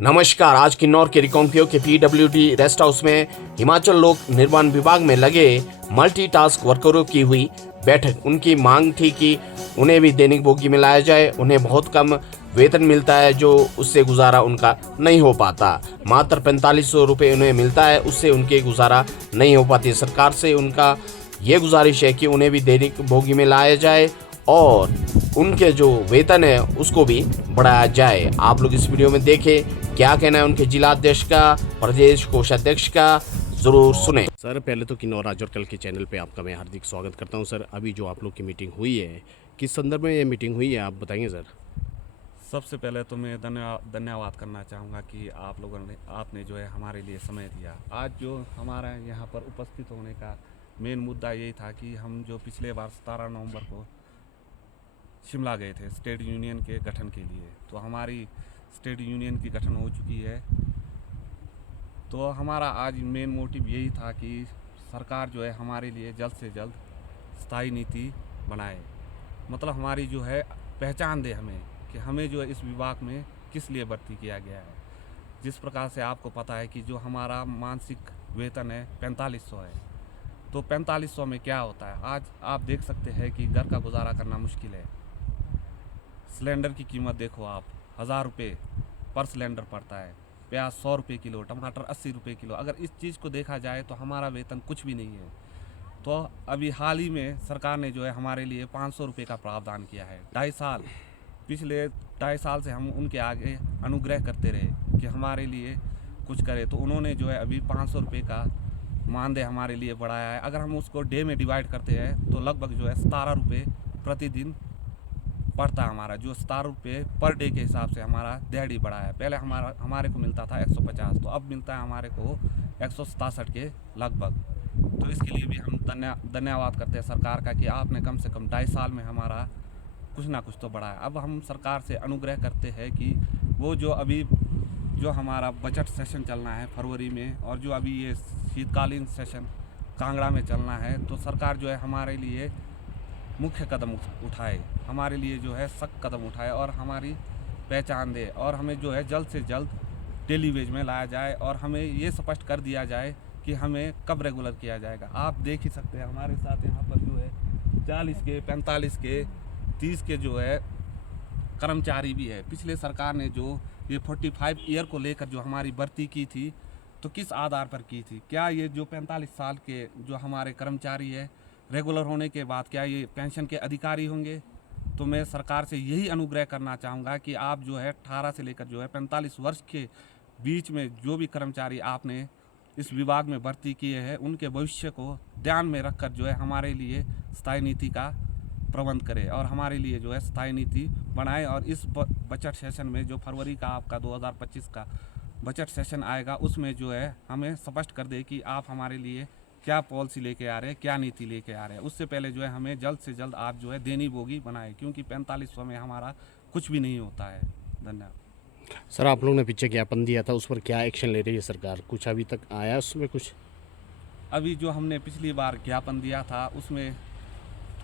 नमस्कार। आज किन्नौर के रिकांगपिओ के पीडब्ल्यूडी रेस्ट हाउस में हिमाचल लोक निर्माण विभाग में लगे मल्टीटास्क वर्करों की हुई बैठक। उनकी मांग थी कि उन्हें भी दैनिक बोगी में लाया जाए। उन्हें बहुत कम वेतन मिलता है, जो उससे गुजारा उनका नहीं हो पाता। मात्र 4500 रुपये उन्हें मिलता है, उससे उनके गुजारा नहीं हो पाती। सरकार से उनका ये गुजारिश है कि उन्हें भी दैनिक बोगी में लाया जाए और उनके जो वेतन है उसको भी बढ़ाया जाए। आप लोग इस वीडियो में देखें क्या कहना है उनके जिला अध्यक्ष का, प्रदेश कोषाध्यक्ष का, जरूर सुने। सर, पहले तो किन्नौर आज और कल के चैनल पे आपका मैं हार्दिक स्वागत करता हूं। सर, अभी जो आप लोग की मीटिंग हुई है, किस संदर्भ में ये मीटिंग हुई है, आप बताएंगे सर। सबसे पहले तो मैं धन्यवाद करना चाहूँगा कि आप लोगों ने आपने जो है हमारे लिए समय दिया। आज जो हमारा यहाँ पर उपस्थित होने का मेन मुद्दा यही था कि हम जो पिछले बार 17 नवंबर को शिमला गए थे स्टेट यूनियन के गठन के लिए, तो हमारी स्टेट यूनियन की गठन हो चुकी है। तो हमारा आज मेन मोटिव यही था कि सरकार जो है हमारे लिए जल्द से जल्द स्थायी नीति बनाए, मतलब हमारी जो है पहचान दे हमें कि हमें जो है इस विभाग में किस लिए भर्ती किया गया है। जिस प्रकार से आपको पता है कि जो हमारा मासिक वेतन है 4500 है, तो 4500 में क्या होता है, आज आप देख सकते हैं कि घर का गुजारा करना मुश्किल है। सिलेंडर की कीमत देखो आप, 1000 रुपये पर सिलेंडर पड़ता है। प्याज 100 रुपये किलो, टमाटर 80 रुपये किलो। अगर इस चीज़ को देखा जाए तो हमारा वेतन कुछ भी नहीं है। तो अभी हाल ही में सरकार ने जो है हमारे लिए 500 रुपये का प्रावधान किया है। पिछले 2.5 साल से हम उनके आगे अनुग्रह करते रहे कि हमारे लिए कुछ करे, तो उन्होंने जो है अभी 500 रुपये का मानदेय हमारे लिए बढ़ाया है। अगर हम उसको डे में डिवाइड करते हैं तो लगभग जो है 17 रुपये प्रतिदिन पड़ता है हमारा, जो 17 रुपये पर डे के हिसाब से हमारा दिहाड़ी बढ़ा है। पहले हमारे को मिलता था 150, तो अब मिलता है हमारे को 167 के लगभग। तो इसके लिए भी हम धन्यवाद करते हैं सरकार का कि आपने कम से कम 2.5 साल में हमारा कुछ ना कुछ तो बढ़ाया। अब हम सरकार से अनुग्रह करते हैं कि वो जो अभी जो हमारा बजट सेशन चलना है फरवरी में, और जो अभी ये शीतकालीन सेशन कांगड़ा में चलना है, तो सरकार जो है हमारे लिए मुख्य कदम उठाए, हमारे लिए जो है सख्त कदम उठाए और हमारी पहचान दे, और हमें जो है जल्द से जल्द डेली वेज में लाया जाए, और हमें ये स्पष्ट कर दिया जाए कि हमें कब रेगुलर किया जाएगा। आप देख ही सकते हैं हमारे साथ यहाँ पर जो है 40 के, 45 के, 30 के जो है कर्मचारी भी है। पिछले सरकार ने जो ये 45 ईयर को लेकर जो हमारी भर्ती की थी, तो किस आधार पर की थी? क्या ये जो 45 साल के जो हमारे कर्मचारी है रेगुलर होने के बाद क्या ये पेंशन के अधिकारी होंगे? तो मैं सरकार से यही अनुग्रह करना चाहूँगा कि आप जो है 18 से लेकर जो है 45 वर्ष के बीच में जो भी कर्मचारी आपने इस विभाग में भर्ती किए हैं, उनके भविष्य को ध्यान में रखकर जो है हमारे लिए स्थायी नीति का प्रबंध करें और हमारे लिए जो है स्थायी नीति बनाए। और इस बजट सेशन में जो फरवरी का आपका 2025 का बजट सेशन आएगा, उसमें जो है हमें स्पष्ट कर दे कि आप हमारे लिए क्या पॉलिसी लेके आ रहे हैं, क्या नीति लेके आ रहे हैं। उससे पहले जो है हमें जल्द से जल्द आप जो है दैनिक बोगी बनाए, क्योंकि 4500 में हमारा कुछ भी नहीं होता है। धन्यवाद। सर, आप लोगों ने पीछे ज्ञापन दिया था, उस पर क्या एक्शन ले रही है सरकार? कुछ अभी तक आया उसमें कुछ? अभी जो हमने पिछली बार ज्ञापन दिया था उसमें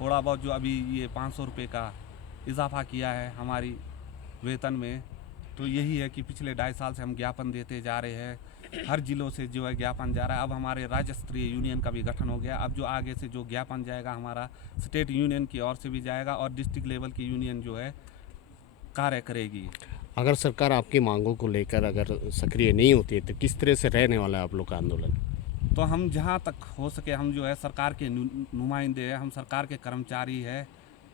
थोड़ा बहुत जो अभी ये 500 रुपये का इजाफा किया है हमारी वेतन में, तो यही है कि पिछले 2.5 साल से हम ज्ञापन देते जा रहे हैं। हर जिलों से जो है ज्ञापन जा रहा है। अब हमारे राज्य स्तरीय यूनियन का भी गठन हो गया। अब जो आगे से जो ज्ञापन जाएगा हमारा स्टेट यूनियन की ओर से भी जाएगा, और डिस्ट्रिक्ट लेवल की यूनियन जो है कार्य करेगी। अगर सरकार आपकी मांगों को लेकर अगर सक्रिय नहीं होती है, तो किस तरह से रहने वाला है आप लोग का आंदोलन? तो हम जहाँ तक हो सके हम जो है सरकार के नुमाइंदे हैं, हम सरकार के कर्मचारी हैं,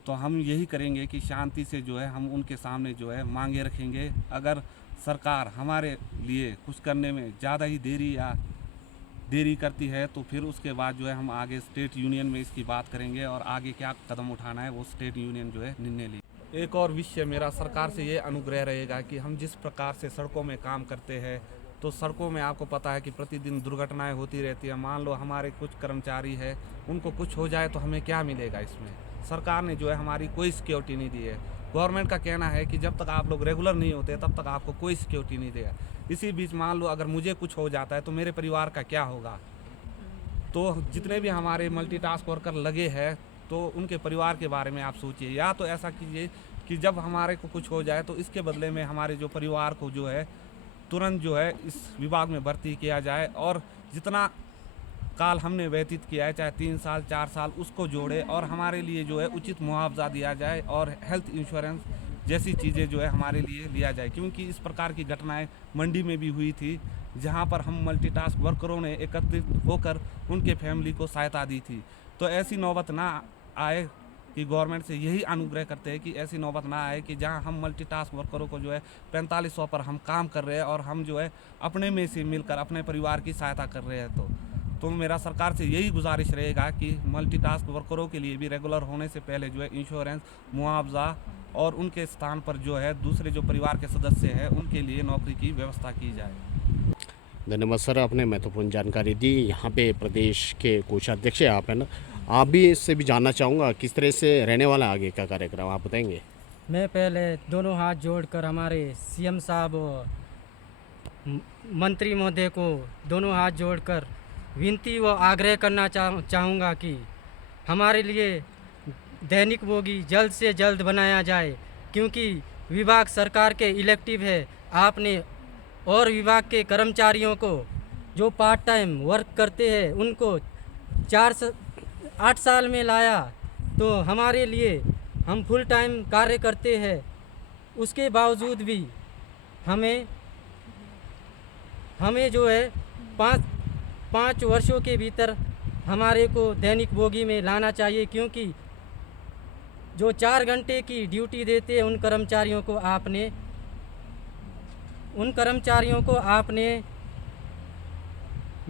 तो हम यही करेंगे कि शांति से जो है हम उनके सामने जो है मांगे रखेंगे। अगर सरकार हमारे लिए कुछ करने में ज़्यादा ही देरी करती है, तो फिर उसके बाद जो है हम आगे स्टेट यूनियन में इसकी बात करेंगे और आगे क्या कदम उठाना है वो स्टेट यूनियन जो है निर्णय ले। एक और विषय मेरा सरकार से ये अनुग्रह रहेगा कि हम जिस प्रकार से सड़कों में काम करते हैं, तो सड़कों में आपको पता है कि प्रतिदिन दुर्घटनाएं होती रहती है। मान लो हमारे कुछ कर्मचारी है, उनको कुछ हो जाए तो हमें क्या मिलेगा? इसमें सरकार ने जो है हमारी कोई सिक्योरिटी नहीं दी है। गवर्नमेंट का कहना है कि जब तक आप लोग रेगुलर नहीं होते तब तक आपको कोई सिक्योरिटी नहीं देगा। इसी बीच मान लो अगर मुझे कुछ हो जाता है तो मेरे परिवार का क्या होगा? तो जितने भी हमारे मल्टीटास्क वर्कर लगे हैं, तो उनके परिवार के बारे में आप सोचिए। या तो ऐसा कीजिए कि जब हमारे को कुछ हो जाए तो इसके बदले में हमारे जो परिवार को जो है तुरंत जो है इस विभाग में भर्ती किया जाए और जितना काल हमने व्यतीत किया है, चाहे 3 साल 4 साल, उसको जोड़े और हमारे लिए जो है उचित मुआवजा दिया जाए और हेल्थ इंश्योरेंस जैसी चीज़ें जो है हमारे लिए लिया जाए। क्योंकि इस प्रकार की घटनाएं मंडी में भी हुई थी, जहां पर हम मल्टीटास्क वर्करों ने एकत्रित होकर उनके फैमिली को सहायता दी थी। तो ऐसी नौबत ना आए कि गवर्नमेंट से यही अनुग्रह करते हैं कि ऐसी नौबत ना आए कि जहां हम मल्टीटास्क वर्करों को जो है 4500 पर हम काम कर रहे हैं और हम जो है अपने में से मिलकर अपने परिवार की सहायता कर रहे हैं। तो मेरा सरकार से यही गुजारिश रहेगा कि मल्टीटास्क वर्करों के लिए भी रेगुलर होने से पहले जो है इंश्योरेंस, मुआवजा और उनके स्थान पर जो है दूसरे जो परिवार के सदस्य हैं उनके लिए नौकरी की व्यवस्था की जाए। धन्यवाद सर, आपने महत्वपूर्ण जानकारी दी। यहाँ पे प्रदेश के कोषाध्यक्ष हैं आप, है ना? आप भी इससे भी जानना चाहूँगा किस तरह से रहने वाला आगे का कार्यक्रम, आप बताएंगे? मैं पहले दोनों हाथ जोड़कर हमारे सीएम साहब और मंत्री महोदय को दोनों हाथ जोड़कर विनती व आग्रह करना चाहूँगा कि हमारे लिए दैनिक बोगी जल्द से जल्द बनाया जाए, क्योंकि विभाग सरकार के इलेक्टिव है। आपने और विभाग के कर्मचारियों को जो पार्ट टाइम वर्क करते हैं उनको 8 साल में लाया, तो हमारे लिए हम फुल टाइम कार्य करते हैं, उसके बावजूद भी हमें जो है 5 वर्षों के भीतर हमारे को दैनिक बोगी में लाना चाहिए। क्योंकि जो 4 घंटे की ड्यूटी देते हैं उन कर्मचारियों को आपने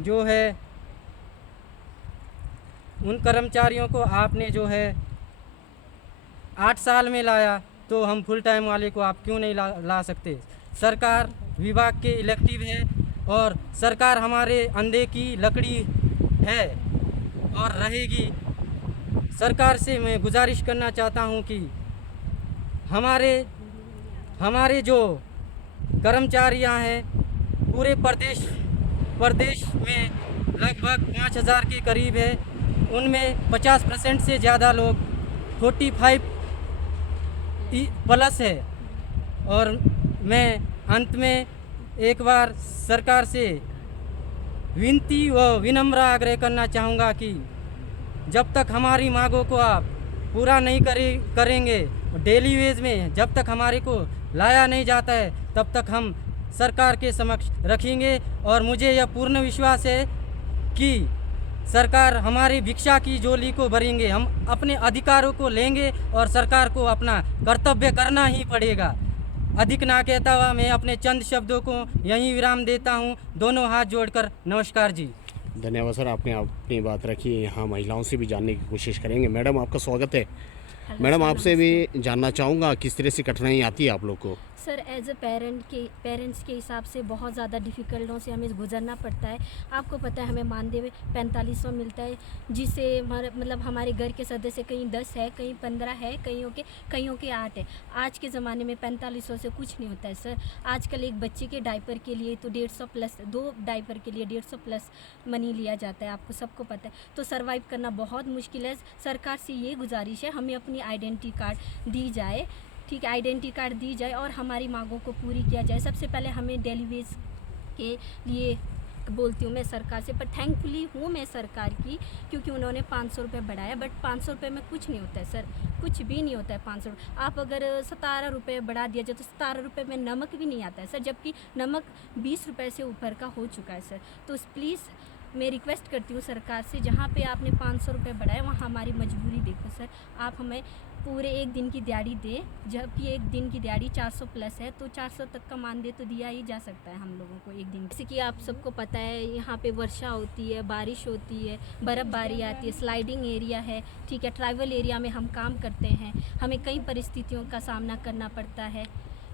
जो है 8 साल में लाया, तो हम फुल टाइम वाले को आप क्यों नहीं ला सकते? सरकार विभाग के इलेक्टिव है और सरकार हमारे अंधे की लकड़ी है और रहेगी। सरकार से मैं गुजारिश करना चाहता हूं कि हमारे जो कर्मचारियां हैं पूरे प्रदेश में लगभग 5000 के करीब है, उनमें 50% से ज़्यादा लोग 45 प्लस है। और मैं अंत में एक बार सरकार से विनती व विनम्र आग्रह करना चाहूँगा कि जब तक हमारी मांगों को आप पूरा नहीं करेंगे, डेली वेज में जब तक हमारे को लाया नहीं जाता है, तब तक हम सरकार के समक्ष रखेंगे। और मुझे यह पूर्ण विश्वास है कि सरकार हमारी भिक्षा की झोली को भरेंगे, हम अपने अधिकारों को लेंगे और सरकार को अपना कर्तव्य करना ही पड़ेगा। अधिक ना कहता हुआ मैं अपने चंद शब्दों को यहीं विराम देता हूं, दोनों हाथ जोड़कर नमस्कार जी। धन्यवाद सर, आपने अपनी बात रखी। यहाँ महिलाओं से भी जानने की कोशिश करेंगे। मैडम, आपका स्वागत है। मैडम, आपसे भी जानना चाहूँगा किस तरह से कठिनाई आती है आप लोग को? सर, एज अ पेरेंट्स के हिसाब से बहुत ज़्यादा डिफ़िकल्टों से हमें गुजरना पड़ता है। आपको पता है हमें मानदेय 4500 मिलता है, जिससे हमारे घर के सदस्य कहीं 10 है, कहीं 15 है, कईयों के 8 है। आज के ज़माने में 4500 से कुछ नहीं होता है सर। आजकल एक बच्चे के डायपर के लिए तो 150 प्लस, 2 डायपर के लिए 150 प्लस मनी लिया जाता है, आपको सबको पता है। तो सर्वाइव करना बहुत मुश्किल है। सरकार से ये गुजारिश है हमें अपनी आइडेंटिटी कार्ड दी जाए, ठीक है, आइडेंटिटी कार्ड दी जाए और हमारी मांगों को पूरी किया जाए। सबसे पहले हमें डेली वेज के लिए बोलती हूँ मैं सरकार से, पर थैंकफुली हूँ मैं सरकार की, क्योंकि उन्होंने 500 रुपये बढ़ाया। बट 500 रुपये में कुछ नहीं होता है सर, कुछ भी नहीं होता है 500 रुपये। आप अगर 17 रुपये बढ़ा दिया जाए तो 17 रुपये में नमक भी नहीं आता है सर, जबकि नमक 20 रुपये से ऊपर का हो चुका है सर। तो प्लीज़ मैं रिक्वेस्ट करती हूँ सरकार से, जहाँ पे आपने 500 रुपये बढ़ाए वहाँ हमारी मजबूरी देखो सर। आप हमें पूरे एक दिन की दिहाड़ी दें, जबकि एक दिन की दिहाड़ी 400 प्लस है, तो 400 तक का मानदेय तो दिया ही जा सकता है हम लोगों को एक दिन। जैसे कि आप सबको पता है यहाँ पे वर्षा होती है, बारिश होती है, बर्फ़बारी आती है, स्लाइडिंग एरिया है, ठीक है, ट्राइबल एरिया में हम काम करते हैं, हमें कई परिस्थितियों का सामना करना पड़ता है।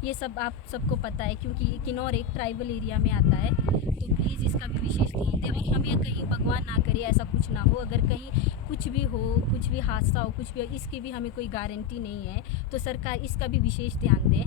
ये सब आप सबको पता है, क्योंकि किन्नौर एक ट्राइबल एरिया में आता है। तो प्लीज़ इसका भी विशेष ध्यान दें और हमें कहीं भगवान ना करे ऐसा कुछ ना हो, अगर कहीं कुछ भी हो, कुछ भी हादसा हो, कुछ भी हो, इसकी भी हमें कोई गारंटी नहीं है। तो सरकार इसका भी विशेष ध्यान दें।